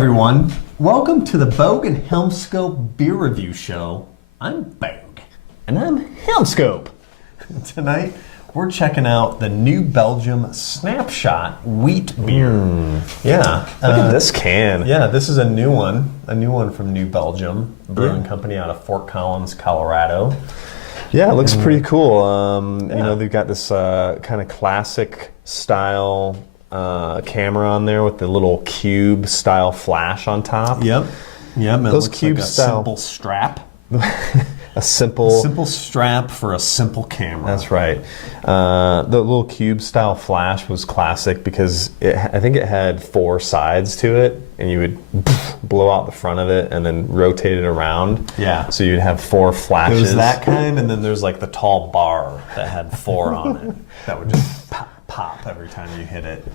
everyone. Welcome to the Boge and Helmscope beer review show. I'm Boge. And I'm Helmscope. Tonight, we're checking out the new Belgium Snapshot Wheat Beer. Yeah. Look at this can. Yeah, this is a new one from New Belgium Brewing Company out of Fort Collins, Colorado. Yeah, it looks pretty cool. You know, they've got this kind of classic style camera on there with the little cube style flash on top. Yep. Yep. Those cube like a style simple strap. A simple strap for a simple camera. That's right. The little cube style flash was classic because I think it had 4 sides to it, and you would blow out the front of it and then rotate it around. Yeah. So you'd have 4 flashes. There's that kind, and then there's like the tall bar that had 4 on it that would just pop every time you hit it.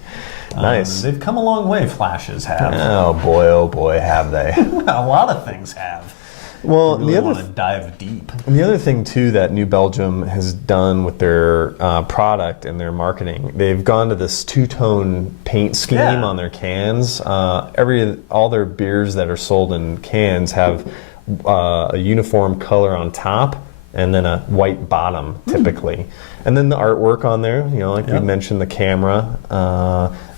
Nice. They've come a long way, flashes have. Oh boy, have they. A lot of things have. Well, you really want to dive deep. And the other thing too that New Belgium has done with their product and their marketing, they've gone to this 2-tone paint scheme on their cans. All their beers that are sold in cans have a uniform color on top and then a white bottom typically. And then the artwork on there, you know, like we mentioned, the camera.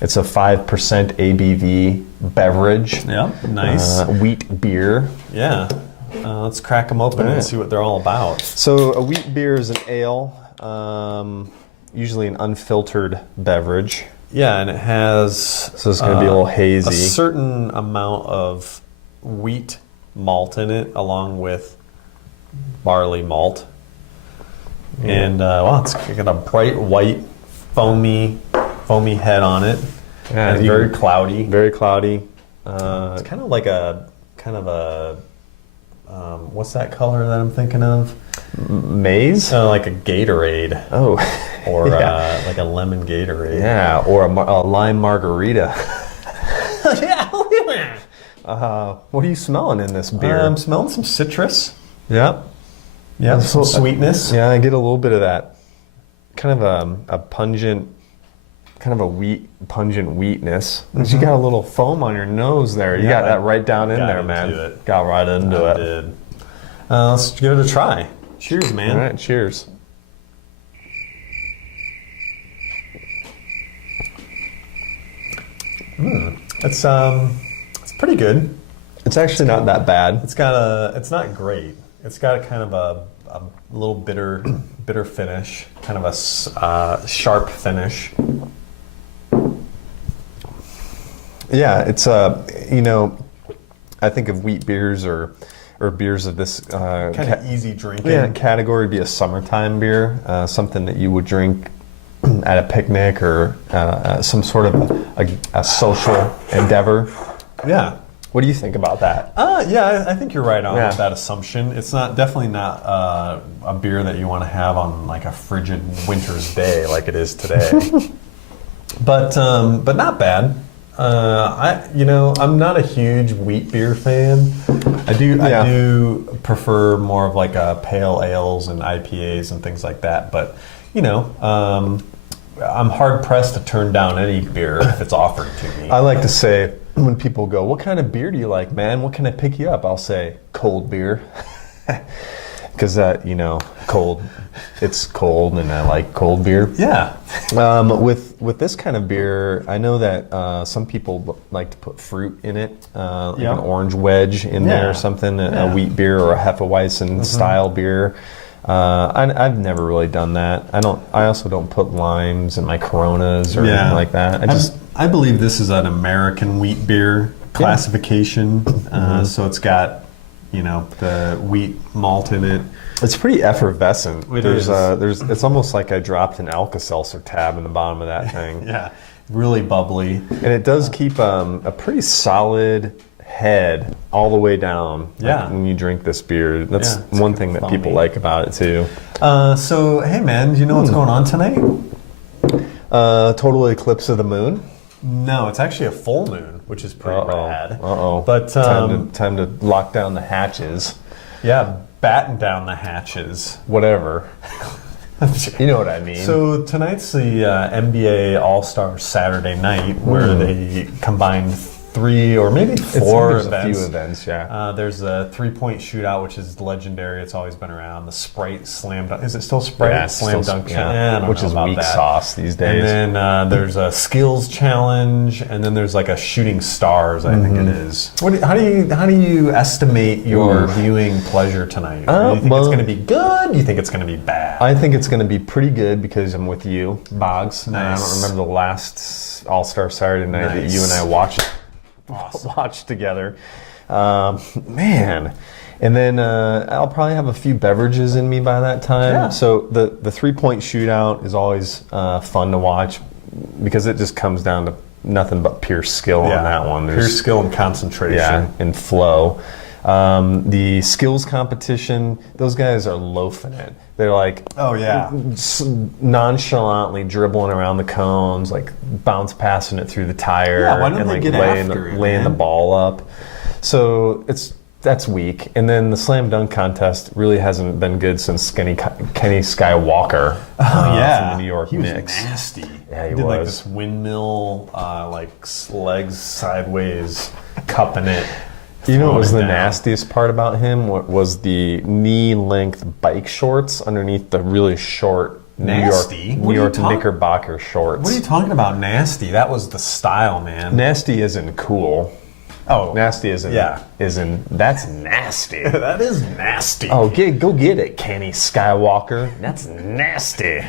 It's a 5% ABV beverage. Yep, nice. Wheat beer. Yeah. Let's crack them open and see what they're all about. So a wheat beer is an ale, usually an unfiltered beverage. Yeah, and it has... So it's going to be a little hazy. A certain amount of wheat malt in it, along with barley malt. Yeah. And, well, it's got a bright white, foamy head on it. Yeah, and it's very cloudy. Very cloudy. It's kind of like a... what's that color that I'm thinking of? Maize? Like a Gatorade. Oh. Or like a lemon Gatorade. Yeah, or a lime margarita. Yeah. What are you smelling in this beer? I'm smelling some citrus. Yep. Yeah, some sweetness. Yeah, I get a little bit of that. Kind of a pungent, kind of a pungent wheatness. You got a little foam on your nose there. You got that right down in there, man. Got right into it. Did. Let's give it a try. Cheers, man. All right, cheers. It's pretty good. It's actually not that bad. It's not great. It's got a kind of a little bitter finish, kind of a sharp finish. Yeah, it's you know, I think of wheat beers or beers of this kind of easy drinking. Yeah, category would be a summertime beer, something that you would drink at a picnic or some sort of a social endeavor. Yeah. What do you think about that? Yeah, I think you're right on with that assumption. It's definitely not a beer that you want to have on like a frigid winter's day like it is today. but not bad. I'm not a huge wheat beer fan. I do prefer more of like pale ales and IPAs and things like that. But I'm hard pressed to turn down any beer if it's offered to me. I like to say, when people go, "What kind of beer do you like, man? What can I pick you up?" I'll say, "Cold beer," because cold. It's cold, and I like cold beer. Yeah. With this kind of beer, I know that some people like to put fruit in it, like an orange wedge in there or something. A wheat beer or a Hefeweizen style beer. I've never really done that. I also don't put limes in my Coronas or anything like that. I believe this is an American wheat beer classification. So it's got, the wheat malt in it. It's pretty effervescent. It's almost like I dropped an Alka-Seltzer tab in the bottom of that thing. Yeah, really bubbly. And it does keep a pretty solid head all the way down when you drink this beer. That's one thing that people like about it too. So, hey man, do you know what's going on tonight? Total eclipse of the moon? No, it's actually a full moon, which is pretty rad. But time to lock down the hatches. Yeah, batten down the hatches. Whatever. You know what I mean. So tonight's the NBA All-Star Saturday night where they combined 3 or maybe 4 there's events. a few events, yeah. There's a 3-point shootout, which is legendary. It's always been around. The Sprite Slam Dunk. Is it still Sprite Yeah, it's Slam still- Dunk? yeah, I don't which know is about weak that. sauce these days. And then there's a skills challenge, and then there's like a shooting stars. I think it is. How do you estimate your viewing pleasure tonight? Do you think it's going to be good? Do you think it's going to be bad? I think it's going to be pretty good because I'm with you, Boggs, I nice. don't remember the last All-Star Saturday night that you and I watched together. Man. And then I'll probably have a few beverages in me by that time. Yeah. So the 3-point shootout is always fun to watch because it just comes down to nothing but pure skill on that one. Pure skill and concentration. Yeah, and flow. The skills competition, those guys are loafing it. They're like, Oh, yeah. nonchalantly dribbling around the cones, like bounce passing it through the tire, Yeah, why don't and they like get laying, after it, laying the man? ball up. So that's weak. And then the slam dunk contest really hasn't been good since Kenny Skywalker from the New York he was Knicks. nasty. Yeah, he did like was. this windmill, like legs sideways, cupping it. You know what was the throwing it down. nastiest part about him? What was the knee-length bike shorts underneath the really short Nasty? New What are you York talking- Knickerbocker shorts. What are you talking about, nasty? That was the style, man. Nasty isn't cool. Oh, Nasty isn't. Yeah. That's nasty. that is nasty. Oh, go get it, Kenny Skywalker. That's nasty.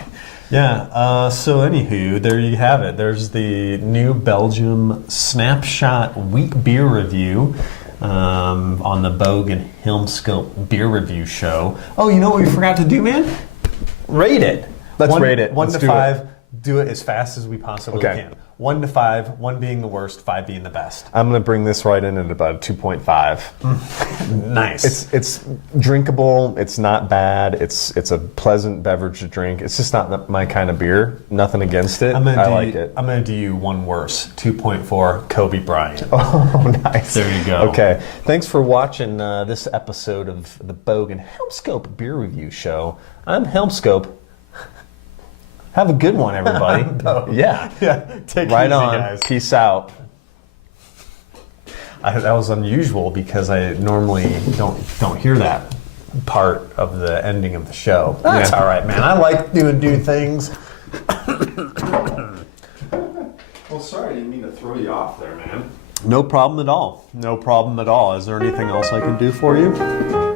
Yeah, so anywho, there you have it. There's the new Belgium Snapshot Wheat Beer review on the Boge and Helmscope beer review show. Oh, you know what we forgot to do, man? Rate it. Let's rate it. 1 Let's to do it. 5. Do it as fast as we possibly Okay. can. 1 to 5, 1 being the worst, 5 being the best. I'm gonna bring this right in at about a 2.5. Nice. It's drinkable. It's not bad. It's a pleasant beverage to drink. It's just not my kind of beer. Nothing against it. I like it. I'm going to do you one worse. 2.4, Kobe Bryant. Oh, nice. There you go. Okay. Thanks for watching this episode of the Boge and Helmscope beer review show. I'm Helmscope. Have a good one, everybody. Yeah. Yeah, take it Right easy, on. guys. Peace out. That was unusual because I normally don't hear that part of the ending of the show. That's all right, man. I like doing things. Well, sorry, I didn't mean to throw you off there, man. No problem at all. No problem at all. Is there anything else I can do for you?